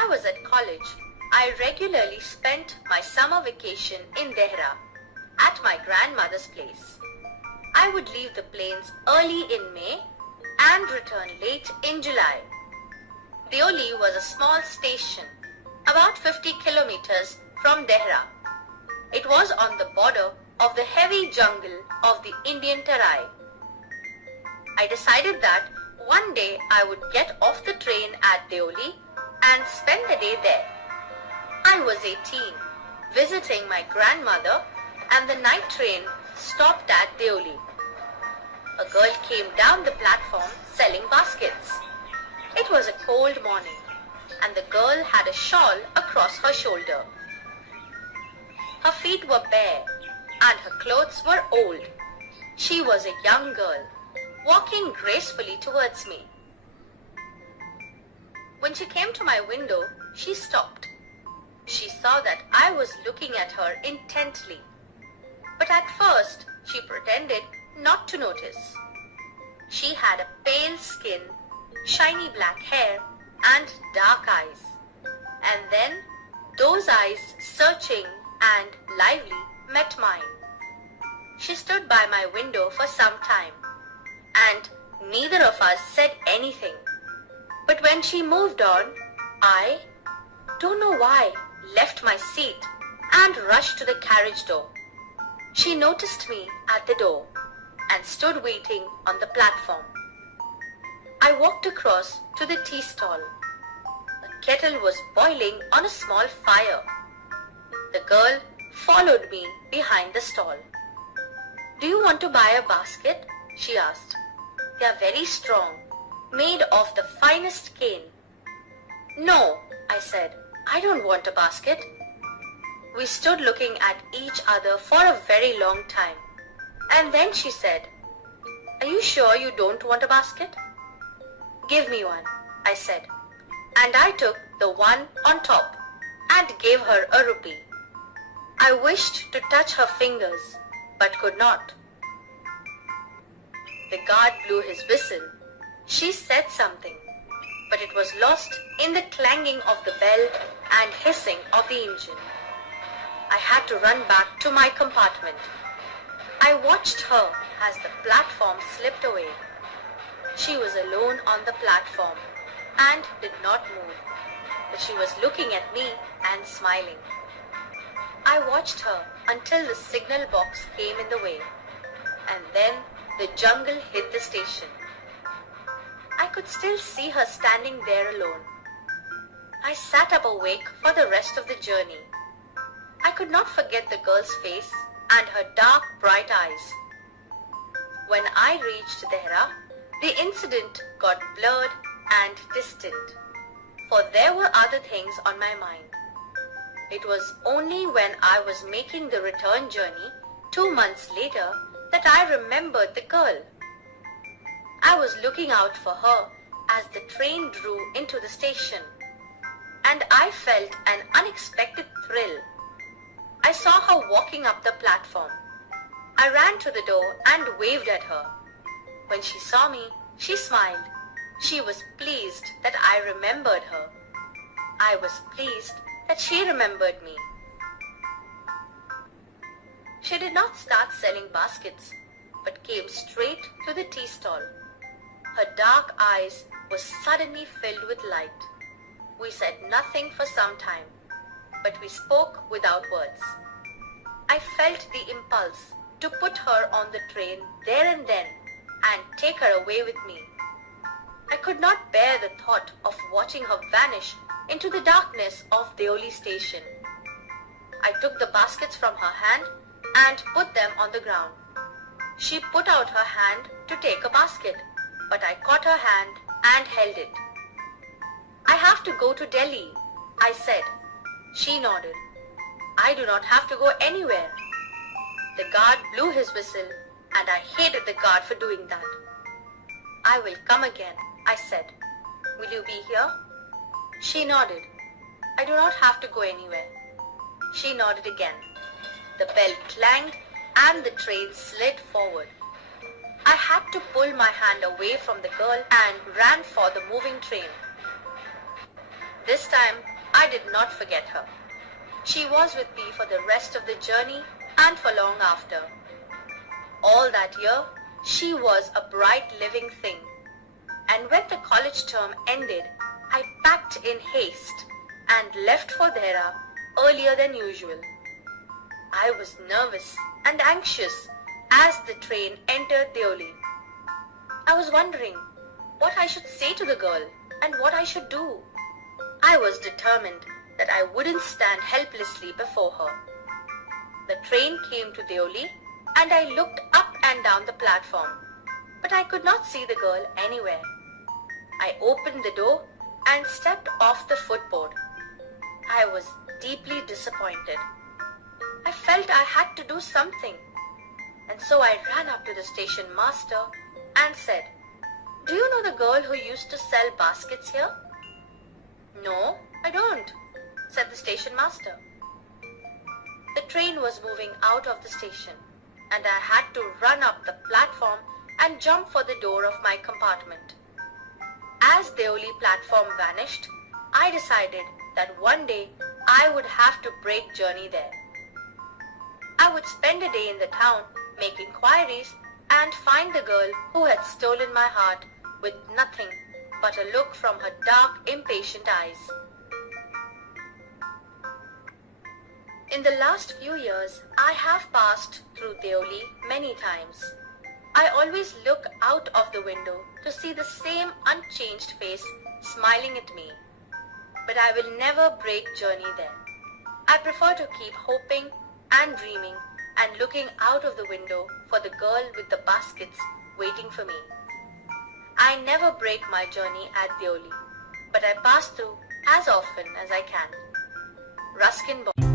I was at college, I regularly spent my summer vacation in Dehra at my grandmother's place. I would leave the plains early in May and return late in July. Deoli was a small station, about 50 kilometers from Dehra. It was on the border of the heavy jungle of the Indian Terai. I decided that one day I would get off the train at Deoli and spend the day there. I was 18, visiting my grandmother, and the night train stopped at Deoli. A girl came down the platform selling baskets. It was a cold morning, and the girl had a shawl across her shoulder. Her feet were bare, and her clothes were old. She was a young girl, walking gracefully towards me. When she came to my window, she stopped. She saw that I was looking at her intently, but at first she pretended not to notice. She had a pale skin, shiny black hair, and dark eyes. And then those eyes, searching and lively, met mine. She stood by my window for some time, and neither of us said anything. But when she moved on, I, don't know why, left my seat and rushed to the carriage door. She noticed me at the door and stood waiting on the platform. I walked across to the tea stall. A kettle was boiling on a small fire. The girl followed me behind the stall. "Do you want to buy a basket?" she asked. "They are very strong, made of the finest cane." "No," I said, "I don't want a basket." We stood looking at each other for a very long time. And then she said, "Are you sure you don't want a basket?" "Give me one," I said. And I took the one on top and gave her a rupee. I wished to touch her fingers, but could not. The guard blew his whistle. She said something, but it was lost in the clanging of the bell and hissing of the engine. I had to run back to my compartment. I watched her as the platform slipped away. She was alone on the platform and did not move, but she was looking at me and smiling. I watched her until the signal box came in the way, and then the jungle hid the station. I could still see her standing there alone. I sat up awake for the rest of the journey. I could not forget the girl's face and her dark, bright eyes. When I reached Dehra, the incident got blurred and distant, for there were other things on my mind. It was only when I was making the return journey 2 months later that I remembered the girl. I was looking out for her as the train drew into the station, and I felt an unexpected thrill. I saw her walking up the platform. I ran to the door and waved at her. When she saw me, she smiled. She was pleased that I remembered her. I was pleased that she remembered me. She did not start selling baskets, but came straight to the tea stall. Her dark eyes were suddenly filled with light. We said nothing for some time, but we spoke without words. I felt the impulse to put her on the train there and then and take her away with me. I could not bear the thought of watching her vanish into the darkness of Deoli station. I took the baskets from her hand and put them on the ground. She put out her hand to take a basket, but I caught her hand and held it. "I have to go to Delhi," I said. She nodded. "I do not have to go anywhere." The guard blew his whistle, and I hated the guard for doing that. "I will come again," I said. "Will you be here?" She nodded. "I do not have to go anywhere." She nodded again. The bell clanged and the train slid forward. I had to pull my hand away from the girl and ran for the moving train. This time I did not forget her. She was with me for the rest of the journey and for long after. All that year, she was a bright living thing. And when the college term ended, I packed in haste and left for Dehra earlier than usual. I was nervous and anxious as the train entered Deoli. I was wondering what I should say to the girl and what I should do. I was determined that I wouldn't stand helplessly before her. The train came to Deoli and I looked up and down the platform, but I could not see the girl anywhere. I opened the door and stepped off the footboard. I was deeply disappointed. I felt I had to do something, and so I ran up to the station master and said, "Do you know the girl who used to sell baskets here?" "No, I don't," said the station master. The train was moving out of the station, and I had to run up the platform and jump for the door of my compartment. As the Deoli platform vanished, I decided that one day I would have to break journey there. I would spend a day in the town, make inquiries, and find the girl who had stolen my heart with nothing but a look from her dark, impatient eyes. In the last few years, I have passed through Deoli many times. I always look out of the window to see the same unchanged face smiling at me. But I will never break journey there. I prefer to keep hoping and dreaming and looking out of the window for the girl with the baskets waiting for me. I never break my journey at Deoli, but I pass through as often as I can. Ruskin Boy.